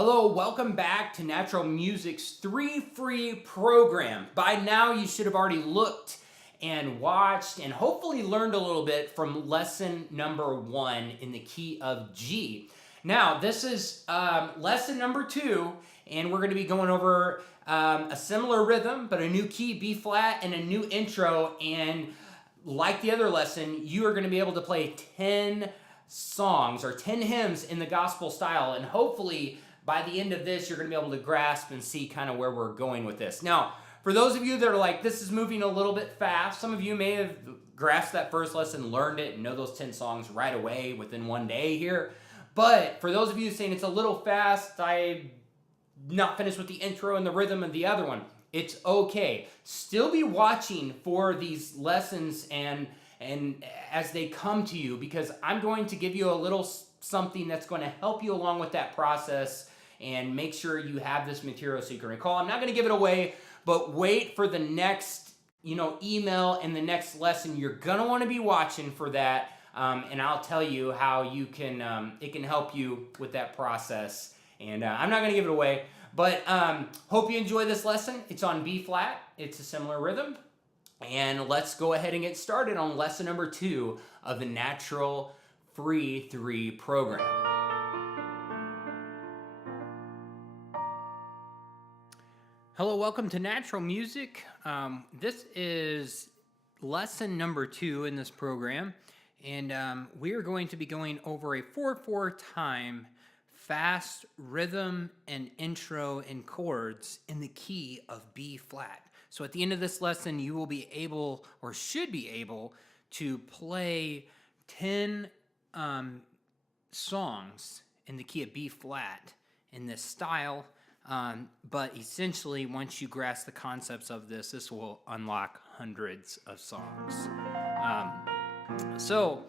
Hello, welcome back to Natural Music's 3 free program. By now, you should have already looked and watched and hopefully learned a little bit from lesson number 1 in the key of G. Now, this is lesson number 2, and we're going to be going over a similar rhythm, but a new key, B flat, and a new intro. And like the other lesson, you are going to be able to play 10 songs or 10 hymns in the gospel style, and hopefully by the end of this, you're going to be able to grasp and see kind of where we're going with this. Now, for those of you that are like, this is moving a little bit fast, some of you may have grasped that first lesson, learned it, and know those 10 songs right away within one day here. But for those of you saying it's a little fast, I'm not finished with the intro and the rhythm of the other one, it's okay. Still be watching for these lessons and as they come to you, because I'm going to give you a little something that's going to help you along with that process and make sure you have this material so you can recall. I'm not going to give it away, but wait for the next email and the next lesson. You're going to want to be watching for that, and I'll tell you how you can it can help you with that process. And I'm not going to give it away, but hope you enjoy this lesson. It's on B flat. It's a similar rhythm. And let's go ahead and get started on lesson number 2 of the Natural Free 3 program. Hello, welcome to Natural Music. This is lesson number 2 in this program, and we are going to be going over a 4/4 time fast rhythm and intro and chords in the key of B flat. So at the end of this lesson, you will be able, or should be able, to play 10 songs in the key of B flat in this style. But essentially, once you grasp the concepts of this, this will unlock hundreds of songs. So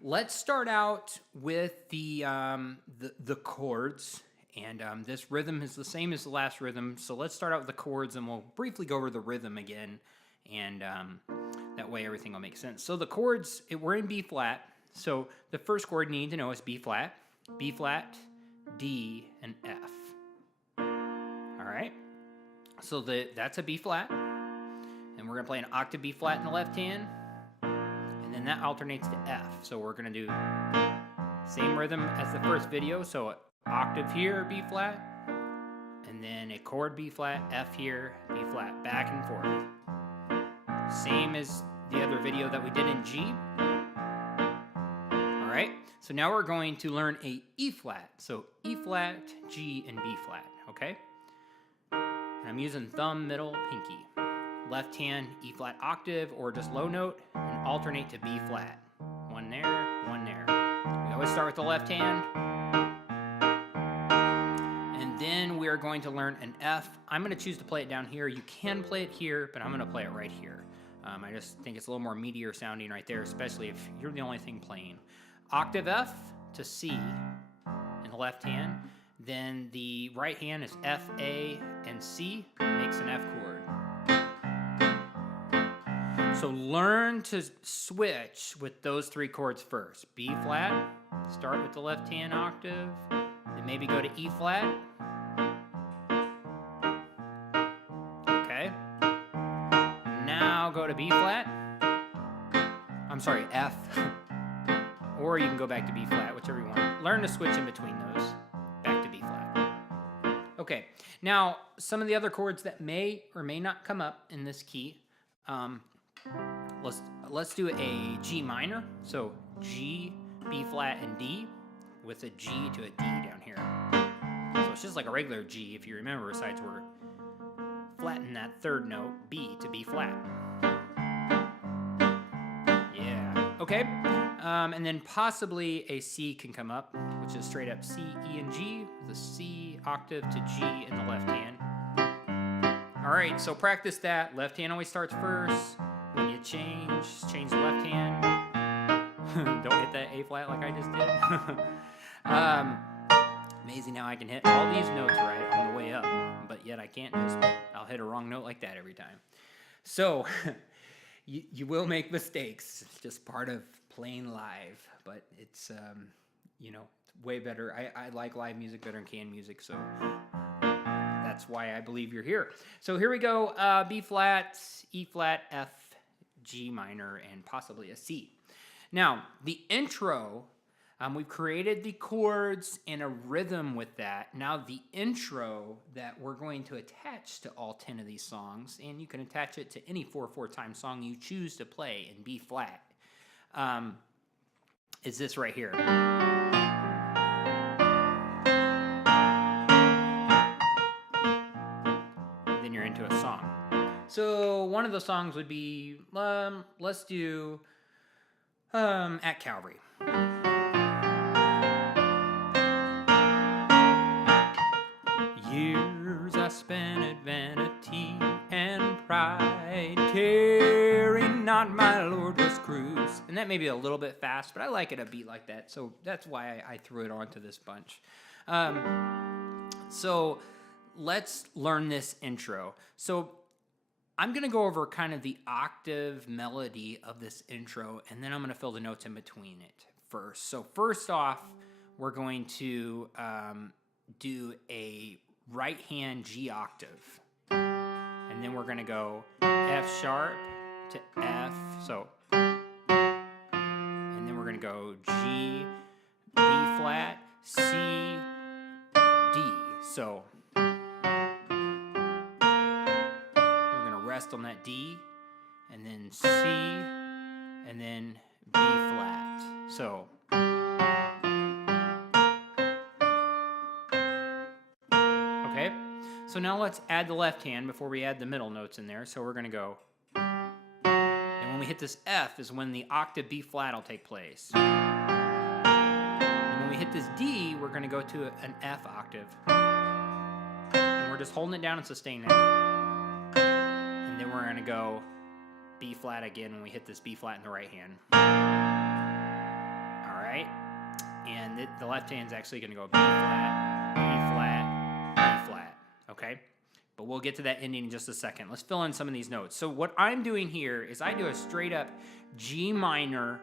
let's start out with the chords. And this rhythm is the same as the last rhythm. So let's start out with the chords, and we'll briefly go over the rhythm again. And that way everything will make sense. So the chords, we're in B flat. So the first chord you need to know is B flat, D, and F. All right? So that's a B flat. And we're going to play an octave B flat in the left hand. And then that alternates to F. So we're going to do same rhythm as the first video. So octave here, B flat, and then a chord B flat, F here, B flat, back and forth. Same as the other video that we did in G. All right, so now we're going to learn a E flat. So E flat, G, and B flat, okay? And I'm using thumb, middle, pinky. Left hand, E flat octave, or just low note, and alternate to B flat. One there, one there. We always start with the left hand. Then we're going to learn an F. I'm going to choose to play it down here. You can play it here, but I'm going to play it right here. I just think it's a little more meatier sounding right there, especially if you're the only thing playing. Octave F to C in the left hand. Then the right hand is F, A, and C, makes an F chord. So learn to switch with those 3 chords first. B flat, start with the left hand octave, then maybe go to E flat. Okay. Now go to B flat. I'm sorry, F. Or you can go back to B flat, whichever you want. Learn to switch in between those. Back to B flat. Okay. Now, some of the other chords that may or may not come up in this key. Let's do a G minor. So G, B flat, and D, with a G to a D down here. So it's just like a regular G, if you remember, besides we're flattening that third note, B, to B flat. Yeah, okay. And then possibly a C can come up, which is straight up C, E, and G, with a C octave to G in the left hand. All right, so practice that. Left hand always starts first. When you change the left hand. Don't hit that A flat like I just did. Amazing how I can hit all these notes right on the way up, but yet I can't I'll hit a wrong note like that every time. So you will make mistakes. It's just part of playing live, but it's way better. I like live music better than canned music, so that's why I believe you're here. So here we go, B flat, E flat, F, G minor, and possibly a C. Now, the intro, we've created the chords and a rhythm with that. Now, the intro that we're going to attach to all 10 of these songs, and you can attach it to any 4/4 time song you choose to play in B flat, is this right here. Then you're into a song. So one of the songs would be, let's do At Calvary. Years I spent at vanity and pride, caring not my Lord was cruise. And that may be a little bit fast, but I like it a beat like that, so that's why I threw it onto this bunch. So let's learn this intro. So I'm going to go over kind of the octave melody of this intro, and then I'm going to fill the notes in between it first. So first off, we're going to do a right hand G octave, and then we're going to go F sharp to F, so, and then we're going to go G, B flat, C, D. So rest on that D, and then C, and then B flat. So okay, so now let's add the left hand before we add the middle notes in there. So we're going to go, and when we hit this F is when the octave B flat will take place. And when we hit this D, we're going to go to an F octave, and we're just holding it down and sustaining it. And then we're going to go B flat again when we hit this B flat in the right hand. All right. And the left hand's actually going to go B flat, B flat, B flat. Okay. But we'll get to that ending in just a second. Let's fill in some of these notes. So what I'm doing here is I do a straight up G minor,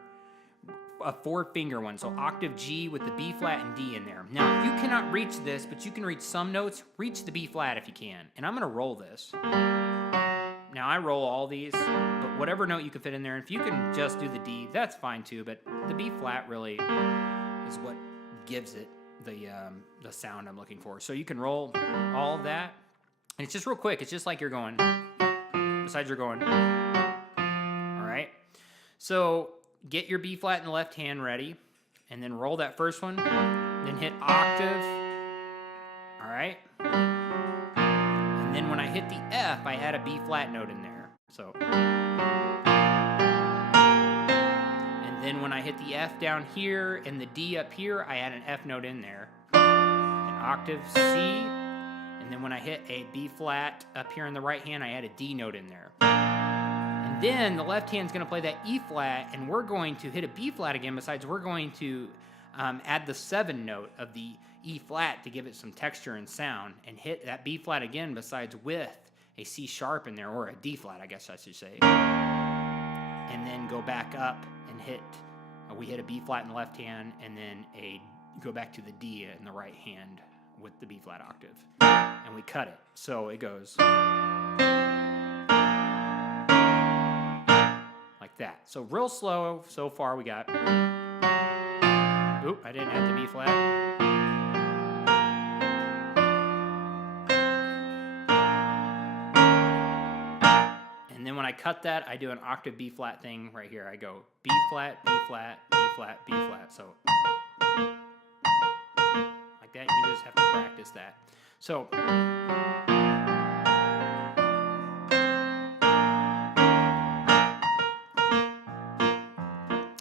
a 4-finger one. So octave G with the B flat and D in there. Now, if you cannot reach this, but you can reach some notes, reach the B flat if you can. And I'm going to roll this. Now, I roll all these, but whatever note you can fit in there, if you can just do the D, that's fine too, but the B flat really is what gives it the sound I'm looking for. So you can roll all of that, and it's just real quick. It's just like you're going, besides you're going, all right? So get your B flat in the left hand ready, and then roll that first one, then hit octave, all right? And then when I hit the F, I add a B flat note in there. So, and then when I hit the F down here and the D up here, I add an F note in there. An octave C, and then when I hit a B flat up here in the right hand, I add a D note in there. And then the left hand's going to play that E flat, and we're going to hit a B flat again. Besides, we're going to add the 7 note of the E flat to give it some texture and sound, and hit that B flat again, besides with a C sharp in there, or a D flat, I guess I should say. And then go back up and hit, we hit a B flat in the left hand, and then go back to the D in the right hand with the B flat octave. And we cut it. So it goes like that. So real slow so far we got, oop, I didn't add the B flat. And then when I cut that, I do an octave B flat thing right here. I go B flat, B flat, B flat, B flat. So like that, you just have to practice that. So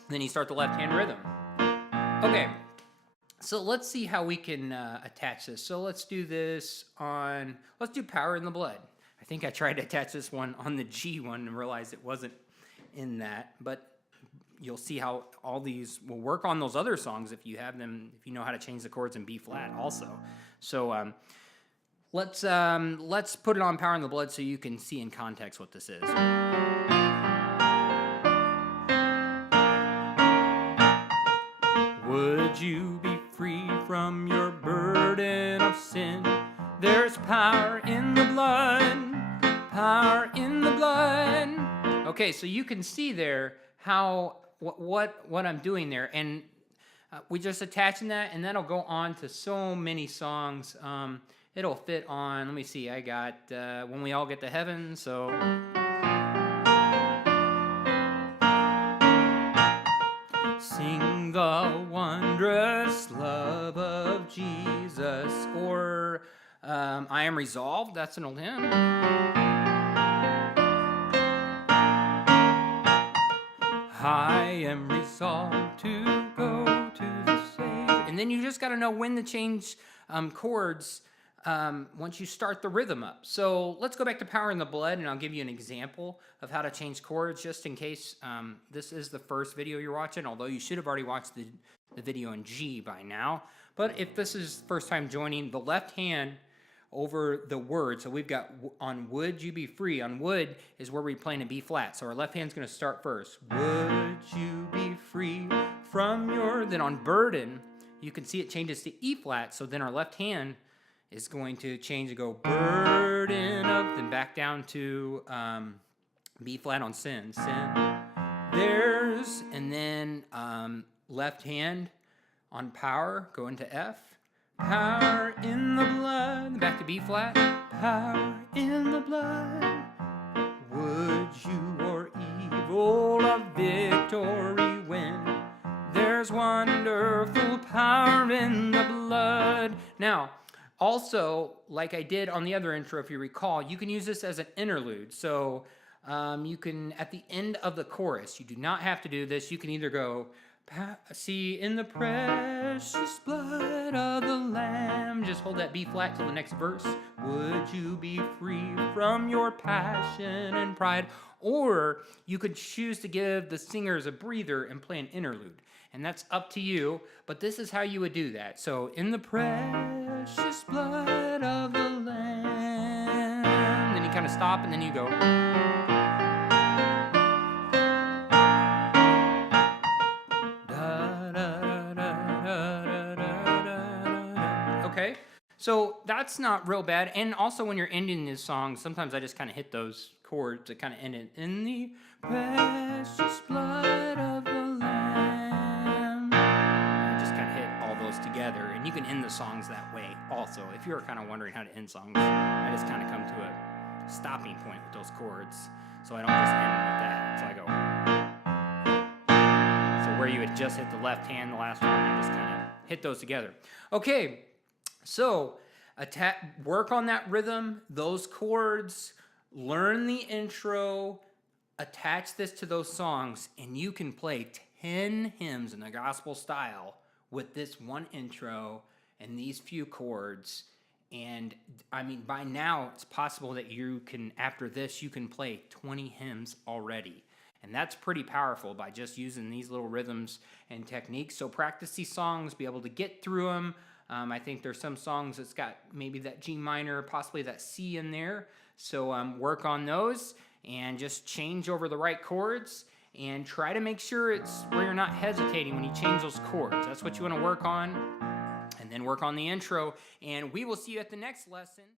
then you start the left hand rhythm. Okay, so let's see how we can attach this. So let's do this on, let's do Power in the Blood. I think I tried to attach this one on the G one and realized it wasn't in that, but you'll see how all these will work on those other songs if you have them, if you know how to change the chords in B flat also. So let's put it on Power in the Blood so you can see in context what this is. Would you be free from your burden of sin. There's power in the blood, power in the blood. Okay, so you can see there how what I'm doing there, and we just attaching that, and that'll go on to so many songs. It'll fit on. Let me see. I got When We All Get to Heaven. So sing the wondrous love of Jesus, or I Am Resolved. That's an old hymn. I am resolved to go to the Savior. And then you just got to know when to change chords once you start the rhythm up. So let's go back to Power in the Blood, and I'll give you an example of how to change chords, just in case this is the first video you're watching, although you should have already watched the video in G by now. But if this is first time joining, the left hand over the word. So we've got on Would You Be Free. On Would is where we're playing a B flat. So our left hand's going to start first. Would you be free from your... Then on Burden, you can see it changes to E flat. So then our left hand is going to change to go burden of, then back down to B flat on Sin. Sin. There's, and then left hand on Power, go into F. Power in the blood, back to B flat. Power in the blood. Would you or evil a victory win? There's wonderful power in the blood. Now, also, like I did on the other intro, if you recall, you can use this as an interlude. So you can, at the end of the chorus, you do not have to do this. You can either go, see, in the precious blood of the Lamb. Just hold that B flat till the next verse. Would you be free from your passion and pride? Or you could choose to give the singers a breather and play an interlude. And that's up to you, but this is how you would do that. So, in the precious blood of the Lamb. Then you kind of stop, and then you go. Okay, so that's not real bad. And also when you're ending these songs, sometimes I just kind of hit those chords to kind of end it. In the precious blood of the Lamb. I just kind of hit all those together. And you can end the songs that way also. If you're kind of wondering how to end songs, I just kind of come to a stopping point with those chords. So I don't just end with that. So I go. So where you had just hit the left hand, the last one, I just kind of hit those together. Okay. So, work on that rhythm, those chords, learn the intro, attach this to those songs, and you can play 10 hymns in the gospel style with this one intro and these few chords. And, I mean, by now, it's possible that you can, after this, you can play 20 hymns already. And that's pretty powerful by just using these little rhythms and techniques. So, practice these songs, be able to get through them. I think there's some songs that's got maybe that G minor, possibly that C in there. So work on those and just change over the right chords and try to make sure it's where you're not hesitating when you change those chords. That's what you want to work on. And then work on the intro. And we will see you at the next lesson.